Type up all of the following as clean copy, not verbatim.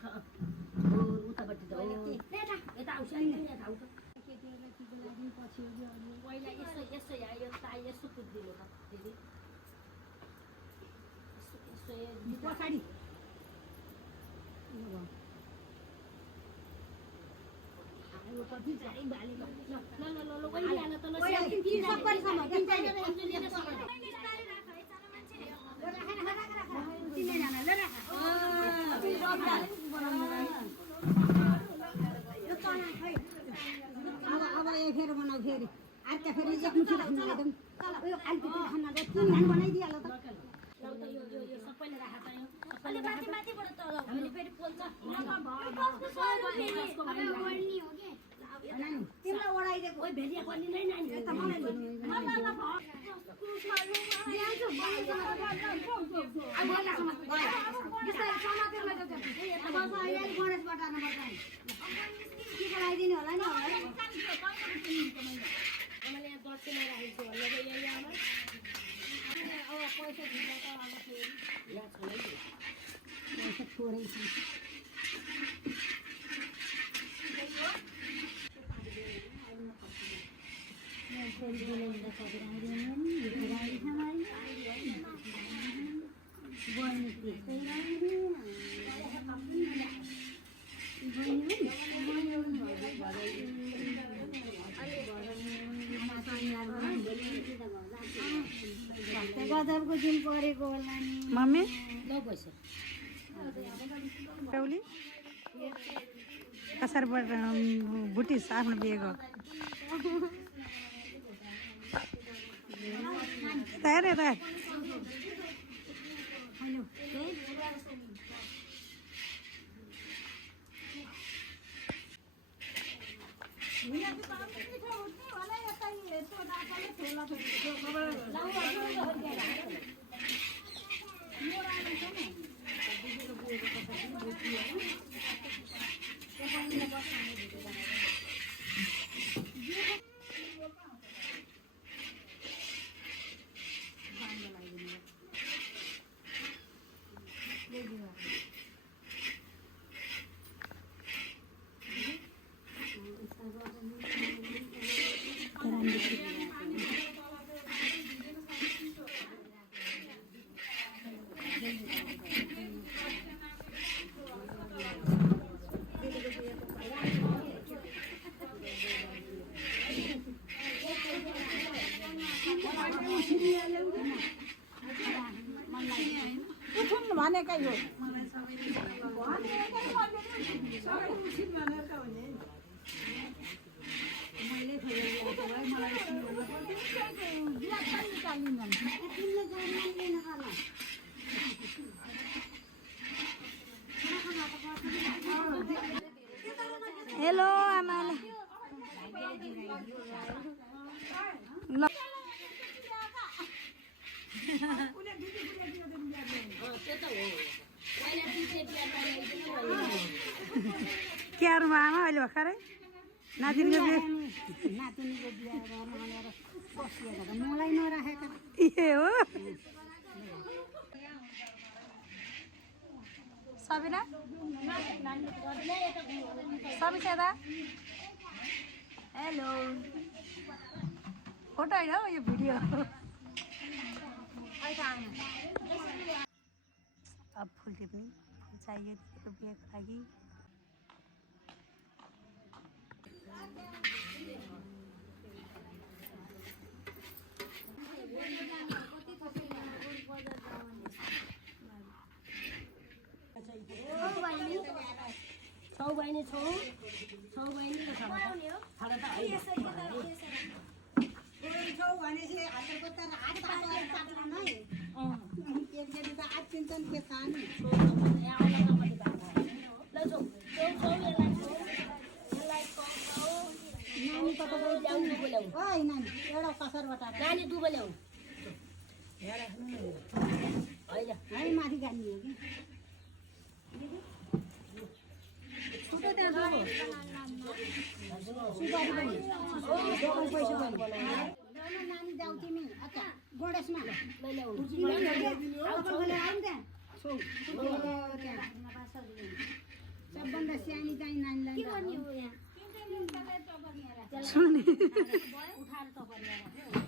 उठ उतापट्टि त यता आउँछ यता आउँछ पहिला यसो यसो यसो कुदिदिनु त दिदी यसो पछाडि अब फेरि बनाऊ फेरि अर्का फेरि एक मुठी राख्नु एकदम उयो अलिकति खाना त 3 घान बनाइदिइहाल त यो सबैले राखेको छ यो अलि माथिबाट तल हामीले फेरि पोल्छ तिमीलाई ओढाइदिएको ओइ भेलिया पनि नै नानी यता मलाई लगाइदिने होला नि आमाले यहाँ दक्षिणा राखेको छु भन्ने यही आमा अब पैसा दिँदा त अब फेरि यहाँ छ नि पैसा थोरै छ गजबको दिन परेको होला नि मम्मी ल पैसा कौली कसरबाट बुटिस आफ्नो बिहेको तयार है तयार भनेकै हो हेलो आमाले ल क्यारमा आमा अहिले भर्खरै नातिनीको बिहे नातिनीको बिहा गर्न भनेर बसिएको त मलाई नराखेको ए हो सबिना सबिता दा हेलो फोटो होइन हौ यो भिडियो अब फुल टिप्ने फुल चाहियो दिदीको बिहेको लागि छौ बहिनी छौ बहिनी खाना त भनेपछि हातको त हात पाक्नु नै एकजनी त आत्तिन्छन् के खानु नानी कता ओइ नानी एउटा कसरबाट नानी दुबो ल्याउनु है माथि गानी हो कि छोटो त्यहाँ सुपारी पनि पैसा पनि नानी जाऊ तिमी अच्छा गोडेसमा सबभन्दा सानी चाहिँ नानीलाई के गर्ने हो यहाँ सुन्ने उठाएर टपर ल्याएर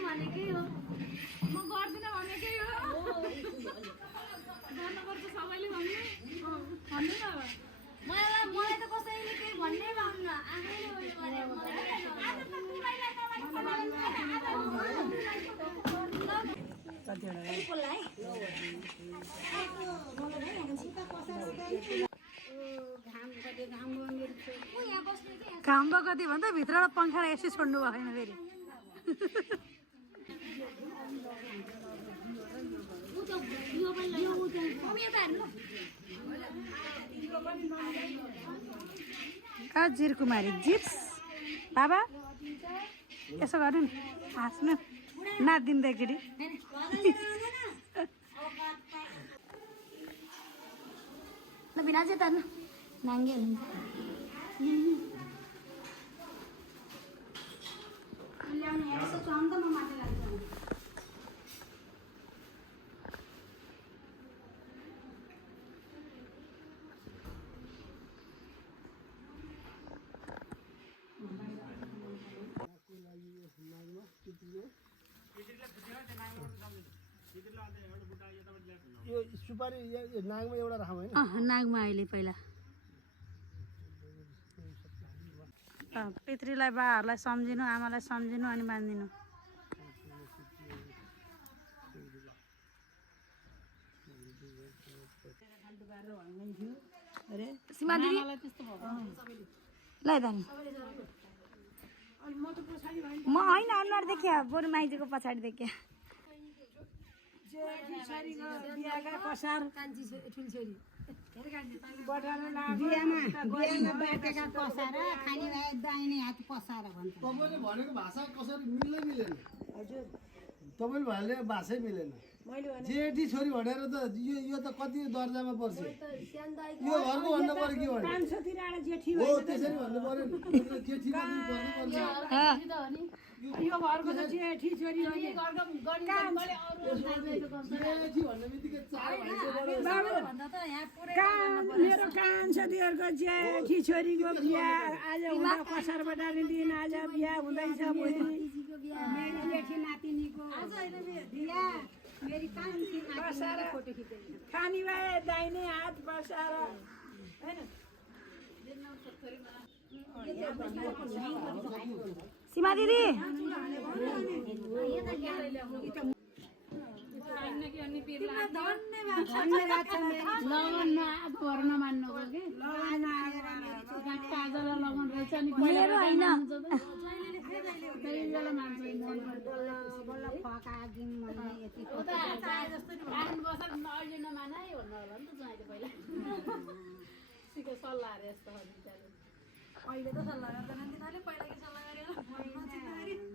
भनेकै हो म गर्दिनँ भनेकै हो गर्नुपर्छ सबैले भन्ने भन्नु न मलाई त कसैले केही भन्नै भन्नु आफैले उयो गरे घाम कति भन्दा भित्रबाट पङ्खा यसो छोड्नु भएन फेरि जिरकुमारी जिप्स बाबा यसो गर्नु नि हाँस्नु नाचिदिनु त एकचोटि ल बिना चाहिँ तार्नु नाङ्गे हुन्छ ल्याउने यसो छ नि त म माथि लाग्छु यो सुपारी यो नागमा एउटा राखौँ होइन नागमा अहिले पहिला पितृलाई बाहरूलाई सम्झिनु आमालाई सम्झिनु अनि बाँधिदिनु सीमा दिदी ल दानी म होइन अनुहार देखिया बरु माइतीको पछाडि देखिया बिहामा बाटेका कसार खाने भए दाहिने हात पसार भन्छ तपाईँले भनेको भाषा कसरी मिल्दै मिलेन हजुर तपाईँले भनेको भाषै मिलेन जेठी छोरी भनेर त यो त कति दर्जामा पर्छ यो घरको भन्नु पर्यो के भने हो त्यसरी भन्नु पर्यो नि जेठी भन्नु पर्छ यो घरको त जेठी छोरी हो नि जेठी भन्ने बित्तिकै चार मेरो कान्छीहरूको जेठी छोरीको बिहा आज हुँदा कसारबाट दिन आज बिहा हुँदैछ भोलि मेरो जेठी नातिनीको बिहा मेरी कान्छी नातिनीको फोटो खिचेको खानी भए दाहिने हात बसाएर सीमा दिदी लगनमा घर नमान्नुको कि काजल लगाउनु रहेछ नि मेरो होइन बेला मान्छ बल्ल फका दिउँ भन्ने यति अहिले नमान है भन्नु होला नि त ज्वाइँले पहिला सिको सल्लाह अरे यस्तो अहिले त सल्लाह गर्दैन तिनीहरूले पहिला के सल्लाह गरेर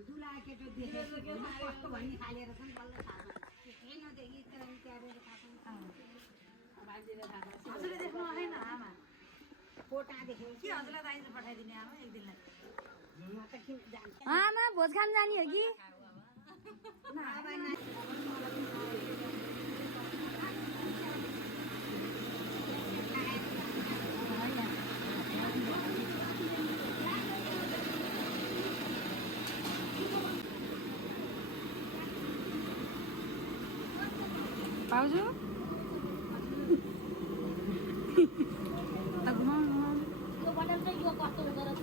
दुला केटो देखेको कस्तो भन्ने खालेर छन् बल्ल थाहा केही नदेखि त्यारेर हजुरले देख्नु आएन आमा फोटा देखेको के हजुरलाई दाइजो पठाइदिने आमा एक दिनलाई आमा भोज खान जाने हो कि भाउजू घुमाउनु यो बटन चाहिँ यो कस्तो हुँदो रहेछ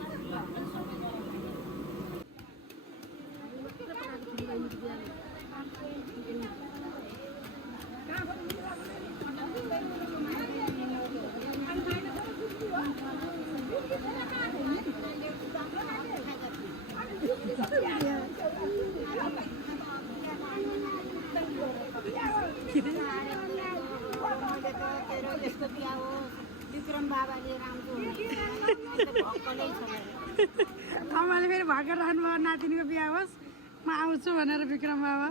यसको बिहा हो विक्रम बाबाले राम्रो भक्कलै छ आमाले फेरि भागेर राख्नुभयो नातिनीको बिहा होस् म आउँछु भनेर विक्रम बाबा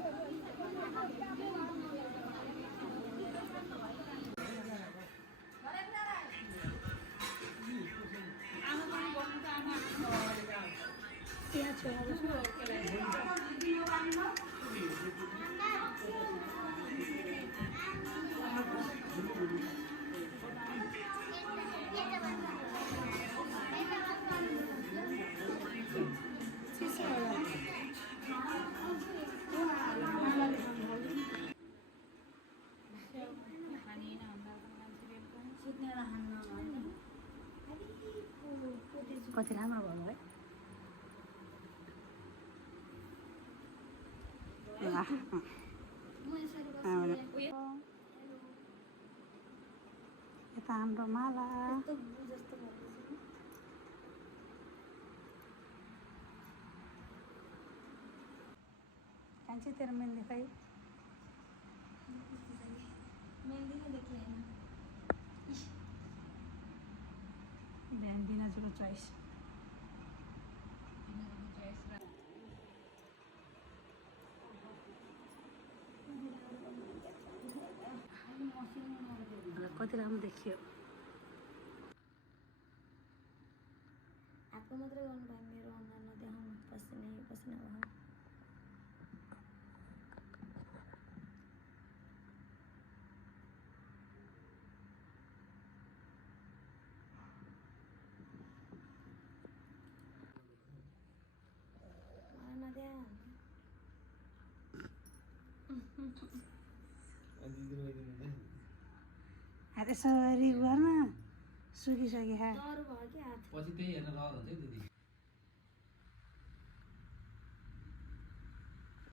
कति राम्रो भयो है यता हाम्रो माला कान्छी तेरो मेहन्दी खै ध्यान दिन जुरो चोइस कति राम्रो देखियो हातको मात्रै गर्नुभयो मेरो अनुहार नदेखाउनु पसिनै पसिना भयो हात यसरी गर्न सुकिसक्यो डर भयो कि हात पछि त्यही हेरेर रहर हुन्छ है दिदी